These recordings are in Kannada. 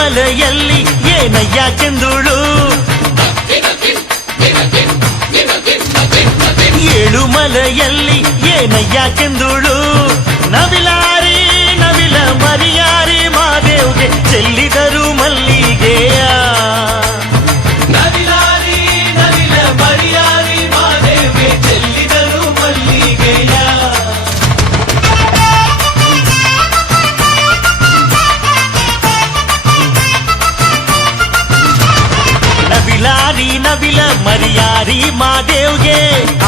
ಏಳುಮಲೆಯಲ್ಲಿ ಏನಯ್ಯ ಕೆಂದುಳು ಏಳುಮಲೆಯಲ್ಲಿ ಏನಯ್ಯ ಕೆಂದುಳು ನವಿಲಾರಿ ನವಿಲ ಮರಿಯಾರಿ ಮಾದೇವ್ಗೆ ಚೆಲ್ಲಿದರು ಮರಿಯಾರಿ ಮಾದೇವ್ಗೆ,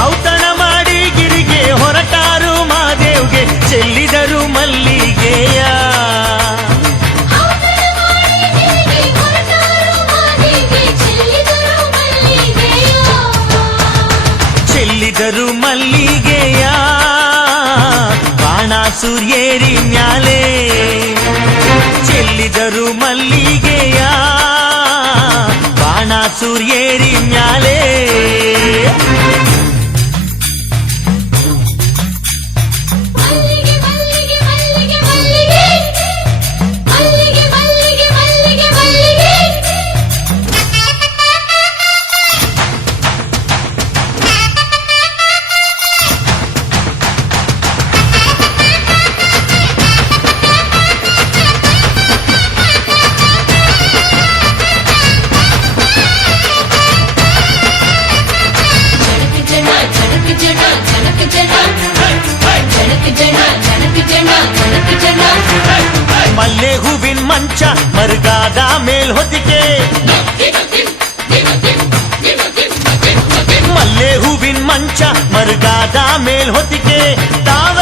ಔತಣ ಮಾಡಿ ಗಿರಿಗೆ ಹೊರಟಾರು ಮಾದೇವ್ಗೆ, ಚೆಲ್ಲಿದರು ಮಲ್ಲಿಗೆಯ. ಚೆಲ್ಲಿದರು ಮಲ್ಲಿಗೆಯ, ಬಾಣ ಸೂರ್ಯೇರಿ ಮ್ಯಾಲೆ. ಚೆಲ್ಲಿದರು ಮಲ್ಲಿಗೆಯ ബാണാസൂർ ഏരിഞ്ഞാലേ ಹೂವಿನ ಮಂಚ ಮರುಗಾದ ಮೇಲ್ ಹೊದಿಕೆ ಮಲ್ಲೆ ಹೂವಿನ ಮಂಚ ಮರುಗಾದ ಮೇಲ್ ಹೊದಿಕೆ ತಾವರೆ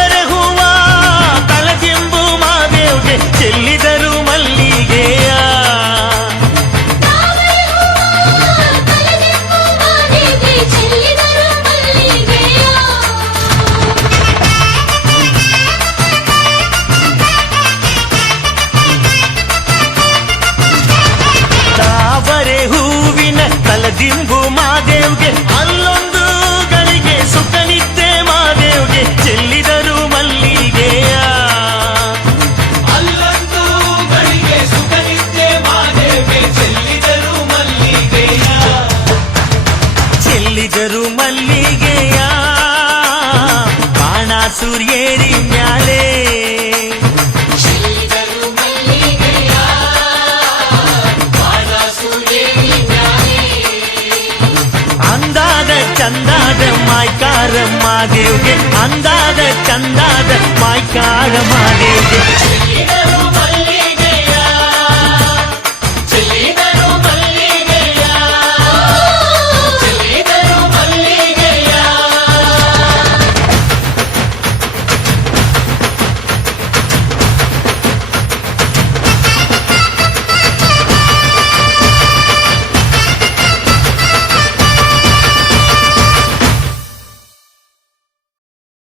மாதமாய் காரமாதேவ்கே அந்தாத சந்தாத மாய்க்காரமாதேவ்கே